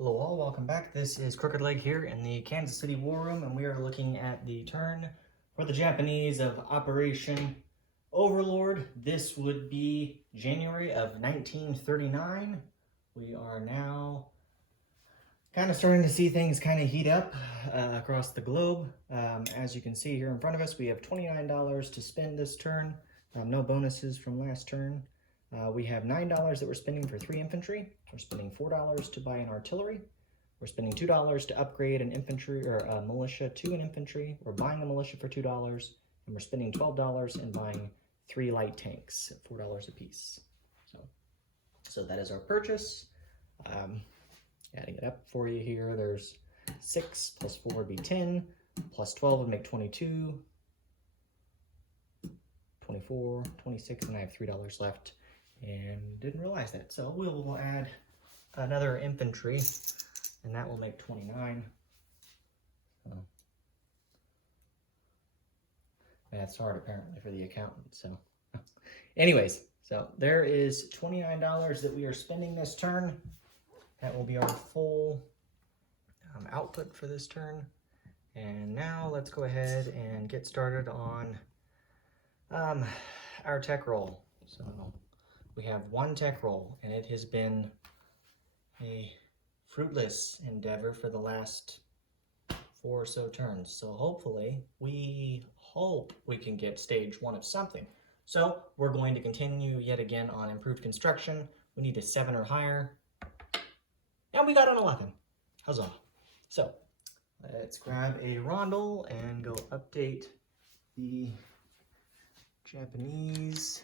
Hello all, welcome back. This is Crooked Leg here in the Kansas City War Room, and we are looking at the turn for the Japanese of Operation Overlord. This would be January of 1939. We are now kind of starting to see things kind of heat up across the globe. As you can see here in front of us, we have $29 to spend this turn. No bonuses from last turn. We have $9 that we're spending for 3 infantry. We're spending $4 to buy an artillery. We're spending $2 to upgrade an infantry or a militia to an infantry. We're buying a militia for $2, and we're spending $12 and buying 3 light tanks at $4 a piece. So that is our purchase. Adding it up for you here, there's 6 plus 4 would be 10, plus 12 would make 22, 24, 26, and I have $3 left. And didn't realize that. So we'll add another infantry, and that will make 29. So that's hard apparently for the accountant. So anyways, so there is $29 that we are spending this turn. That will be our full output for this turn. And now let's go ahead and get started on our tech roll. So we have 1 tech roll, and it has been a fruitless endeavor for the last 4 or so turns. So hopefully, we hope we can get stage 1 of something. So we're going to continue yet again on improved construction. We need a 7 or higher, and we got an 11. Huzzah. So let's grab a rondel and go update the Japanese.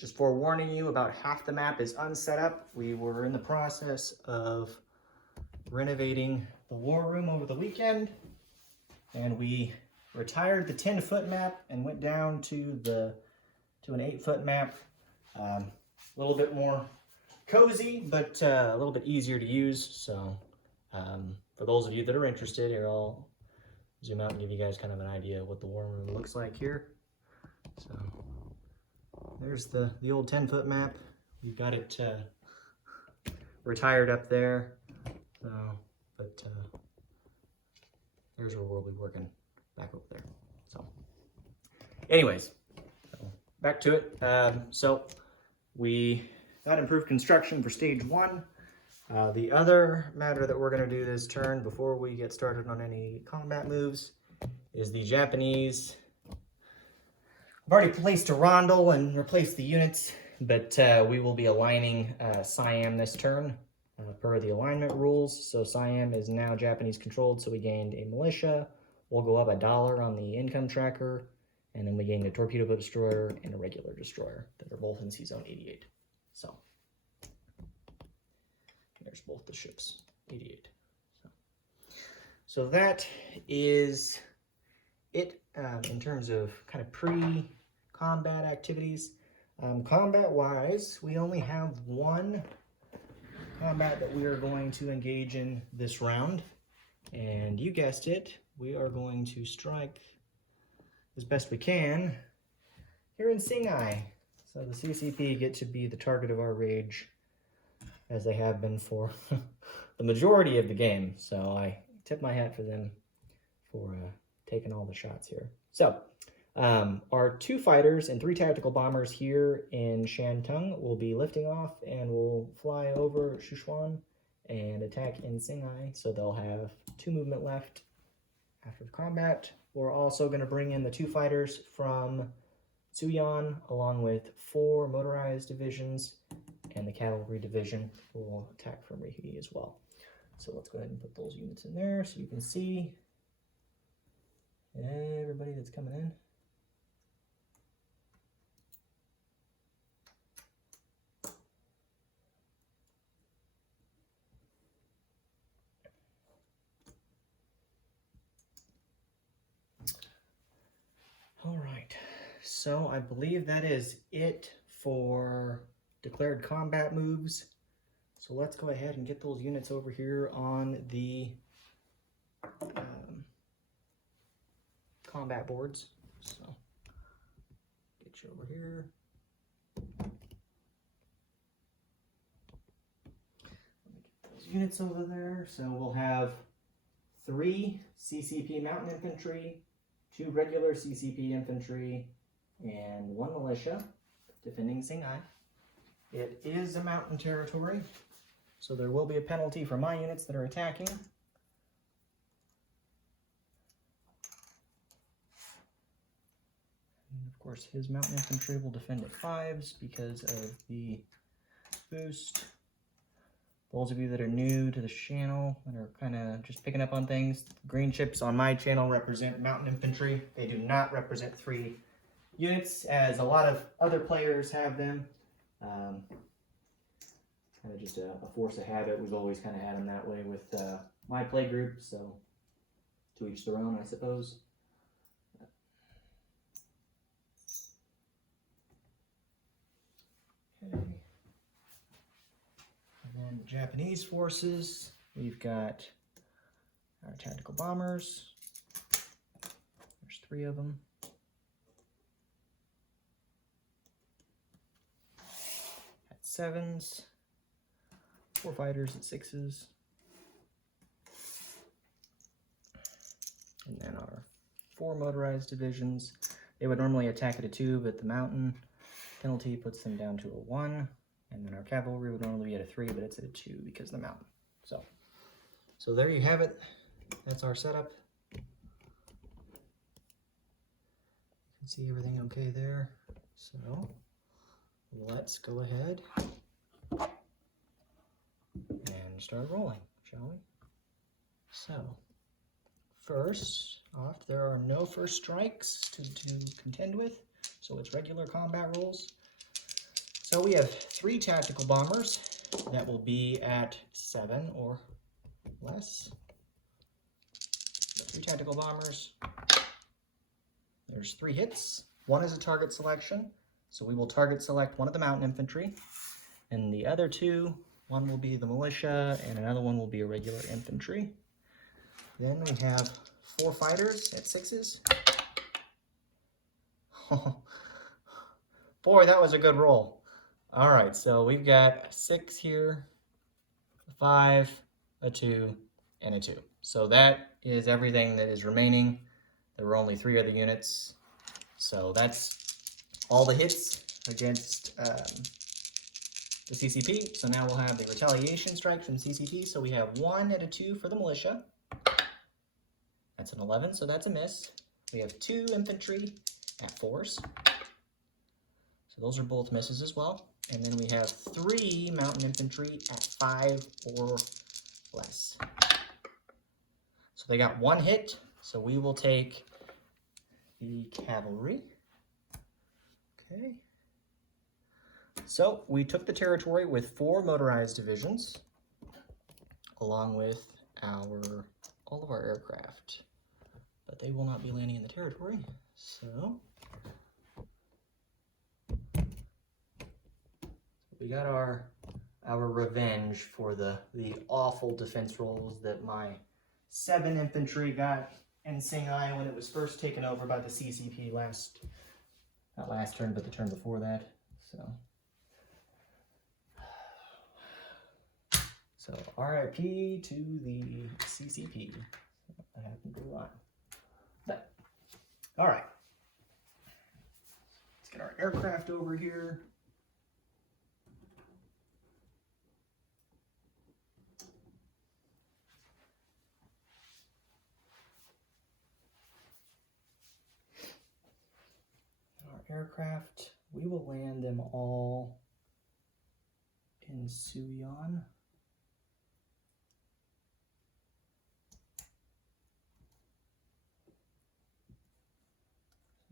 Just forewarning you, about half the map is unset up. We were in the process of renovating the war room over the weekend, and we retired the 10-foot map and went down to an 8-foot map. A little bit more cozy, but a little bit easier to use. So for those of you that are interested, here I'll zoom out and give you guys kind of an idea of what the war room looks like here. So there's the old 10-foot map. We've got it retired up there. But here's where we'll be working back over there. So anyways, back to it. So we got improved construction for stage 1. The other matter that we're going to do this turn before we get started on any combat moves is the Japanese. I've already placed a rondel and replaced the units, but we will be aligning Siam this turn per the alignment rules. So Siam is now Japanese controlled, so we gained a militia. We'll go up $1 on the income tracker, and then we gained a torpedo boat destroyer and a regular destroyer that are both in Sea Zone 88. So there's both the ships, 88. So that is it in terms of kind of pre-combat activities. Combat-wise, we only have 1 combat that we are going to engage in this round. And you guessed it, we are going to strike as best we can here in Singhai. So the CCP get to be the target of our rage, as they have been for the majority of the game. So I tip my hat for them for taking all the shots here. So our 2 fighters and 3 tactical bombers here in Shantung will be lifting off and will fly over Sichuan and attack in Singhai. So they'll have 2 movement left after the combat. We're also going to bring in the 2 fighters from Suyan along with 4 motorized divisions, and the cavalry division will attack from Rihi as well. So let's go ahead and put those units in there so you can see everybody that's coming in. All right, so I believe that is it for declared combat moves. So let's go ahead and get those units over here on the combat boards. So get you over here. Let me get those units over there. So we'll have 3 CCP mountain infantry, 2 regular CCP infantry, and 1 militia defending Singhai. It is a mountain territory, so there will be a penalty for my units that are attacking. And of course, his mountain infantry will defend at 5s because of the boost. Those of you that are new to the channel and are kind of just picking up on things, green chips on my channel represent mountain infantry. They do not represent 3 units, as a lot of other players have them. Kind of just a force of habit. We've always kind of had them that way with my play group, so to each their own, I suppose. Okay. And then Japanese forces, we've got our tactical bombers. There's 3 of them. At 7s, 4 fighters at 6s. And then our 4 motorized divisions. They would normally attack at a 2, but the mountain penalty puts them down to a 1. And then our cavalry would normally be at a 3, but it's at a 2 because of the mountain. So there you have it. That's our setup. You can see everything okay there. So let's go ahead and start rolling, shall we? So first off, there are no first strikes to contend with, so it's regular combat rolls. So we have 3 tactical bombers that will be at 7 or less. 3 tactical bombers. There's 3 hits. 1 is a target selection, so we will target select 1 of the mountain infantry, and the other 2, one will be the militia and another one will be a regular infantry. Then we have 4 fighters at 6s. Boy, that was a good roll. All right, so we've got a 6 here, a 5, a 2, and a 2. So that is everything that is remaining. There were only 3 other units. So that's all the hits against the CCP. So now we'll have the Retaliation Strike from CCP. So we have 1 at a 2 for the militia. That's an 11, so that's a miss. We have 2 infantry at 4s. So those are both misses as well. And then we have 3 mountain infantry at 5 or less. So they got 1 hit, so we will take the cavalry. Okay. So we took the territory with 4 motorized divisions, along with all of our aircraft. But they will not be landing in the territory, so we got our revenge for the awful defense rolls that my 7 infantry got in Singhai when it was first taken over by the CCP not last turn, but the turn before that. So RIP to the CCP. That happened a lot. But, all right. Let's get our aircraft over here. Aircraft, we will land them all in Suyon.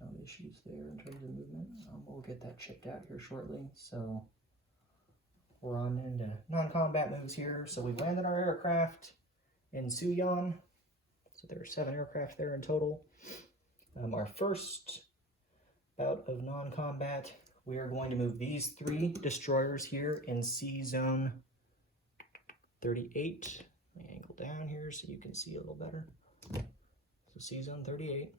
No issues there in terms of movement. We'll get that chipped out here shortly. So we're on into non-combat moves here. So we landed our aircraft in Suyon. So there are 7 aircraft there in total. Our first bout of non-combat, we are going to move these 3 destroyers here in C zone 38. Let me angle down here so you can see a little better. So C zone 38.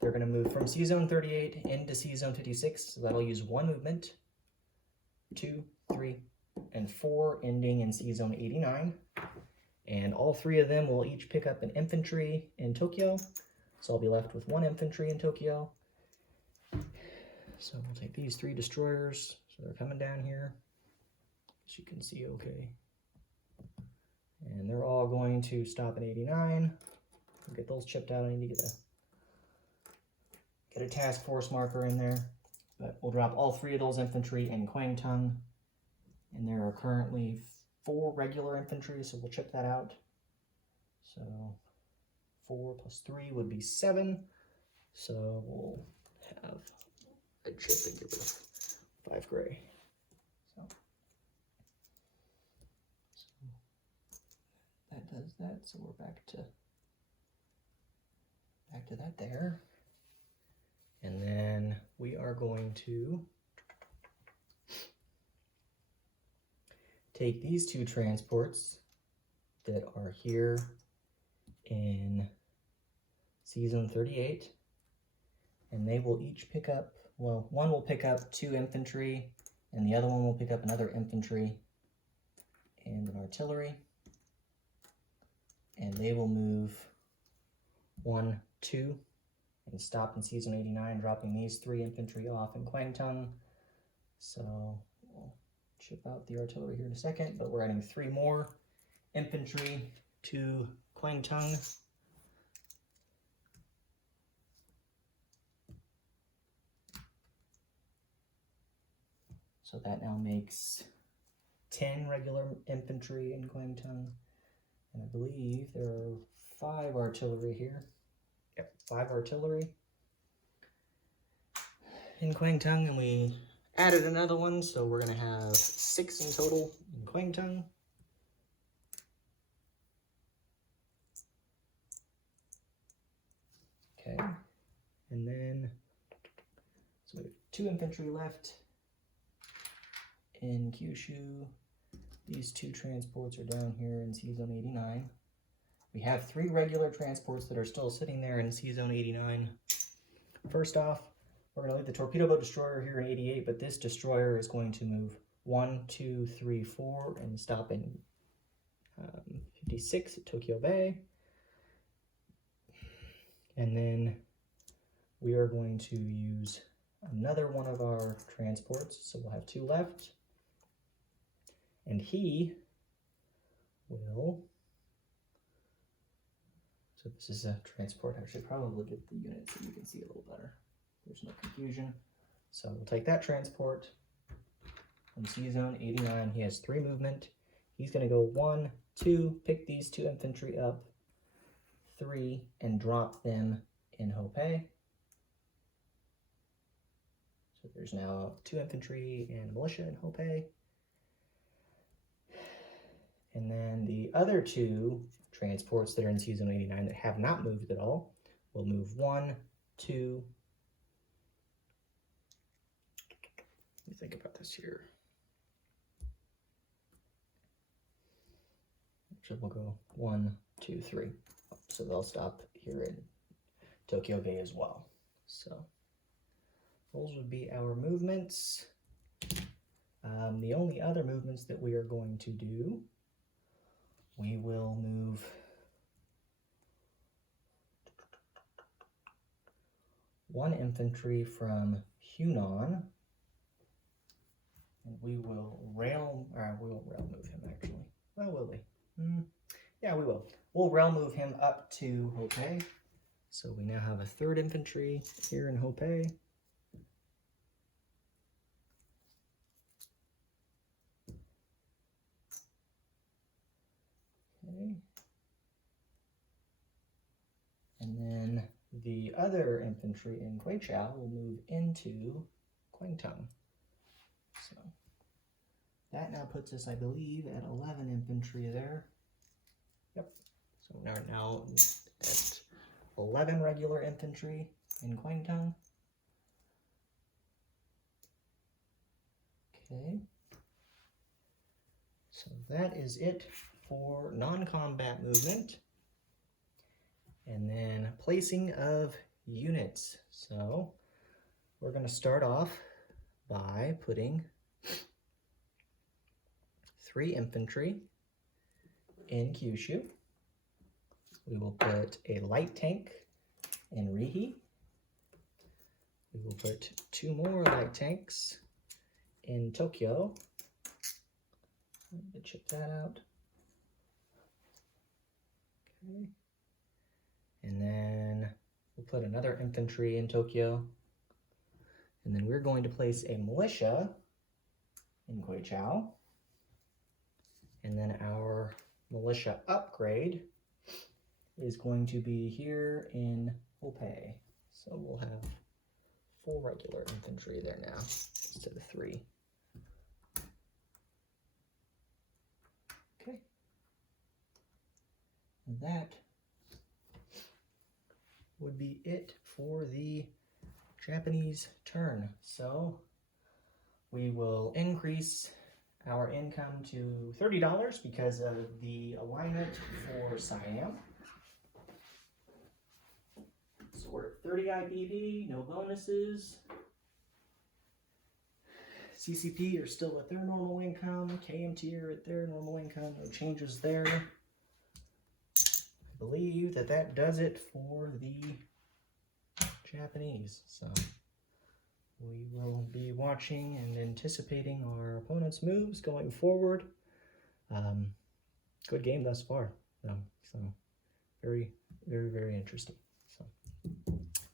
They're going to move from C zone 38 into C zone 56. So that'll use 1 movement. 2, 3, and 4 ending in C Zone 89. And all 3 of them will each pick up an infantry in Tokyo. So I'll be left with 1 infantry in Tokyo. So we'll take these 3 destroyers. So they're coming down here, as you can see, okay. And they're all going to stop in 89. We'll get those chipped out. I need to get a task force marker in there. But we'll drop all 3 of those infantry in Kwangtung. And there are currently 4 regular infantry, so we'll chip that out. So 4 plus 3 would be 7. So we'll have a chip and get rid of 5 gray. So that does that. So we're back to that there. And then we are going to take these 2 transports that are here in C Zone 38, and they will each pick up, well, one will pick up 2 infantry, and the other one will pick up another infantry and an artillery, and they will move 1, 2, and stop in C Zone 89, dropping these 3 infantry off in Kwangtung. So we'll chip out the artillery here in a second, but we're adding 3 more infantry to Kwangtung. So that now makes 10 regular infantry in Kwangtung, and I believe there are 5 artillery here. Yep, 5 artillery in Kwangtung, and we added another one, so we're going to have 6 in total in Kwangtung. Okay, and then, so we have 2 infantry left in Kyushu. These 2 transports are down here in C Zone 89. We have 3 regular transports that are still sitting there in C Zone 89. First off, we're going to leave the torpedo boat destroyer here in 88, but this destroyer is going to move 1, 2, 3, 4 and stop in 56 at Tokyo Bay. And then we are going to use another one of our transports, so we'll have 2 left. And he will, so this is a transport. I should probably get the unit so you can see a little better. There's no confusion. So we'll take that transport from C Zone 89. He has 3 movement. He's going to go 1, 2, pick these 2 infantry up, 3, and drop them in Hopei. So there's now 2 infantry and militia in Hopei. And then the other 2 transports that are in C Zone 89 that have not moved at all will move 1, 2. Let me think about this here. Actually, we'll go 1, 2, 3. So they'll stop here in Tokyo Bay as well. So those would be our movements. The only other movements that we are going to do, we will move one infantry from Hunan, and we will rail move him actually. Well, will we? Yeah, we will. We'll rail move him up to Hopei. So we now have a 3rd infantry here in Hopei. Okay. And then the other infantry in Guichao will move into Kwangtung. So that now puts us, I believe, at 11 infantry there. Yep. So we're now at 11 regular infantry in Kwangtung. Okay. So that is it for non-combat movement. And then placing of units. So we're going to start off by putting 3 infantry in Kyushu. We will put a light tank in Rihi. We will put 2 more light tanks in Tokyo. Let me chip that out. Okay. And then we'll put another infantry in Tokyo. And then we're going to place a militia in Guichao. And then our militia upgrade is going to be here in Opei. So we'll have 4 regular infantry there now instead of 3. Okay. And that would be it for the Japanese turn. So we will increase our income to $30 because of the alignment for Siam. So we're at 30 IPV, no bonuses. CCP are still at their normal income. KMT are at their normal income. No changes there. I believe that does it for the Japanese. So we will be watching and anticipating our opponent's moves going forward. Good game thus far. So very, very, very interesting. So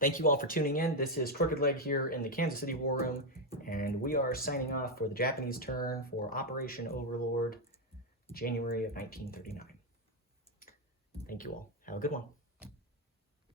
thank you all for tuning in. This is Crooked Leg here in the Kansas City War Room, and we are signing off for the Japanese turn for Operation Overlord, January of 1939. Thank you all. Have a good one.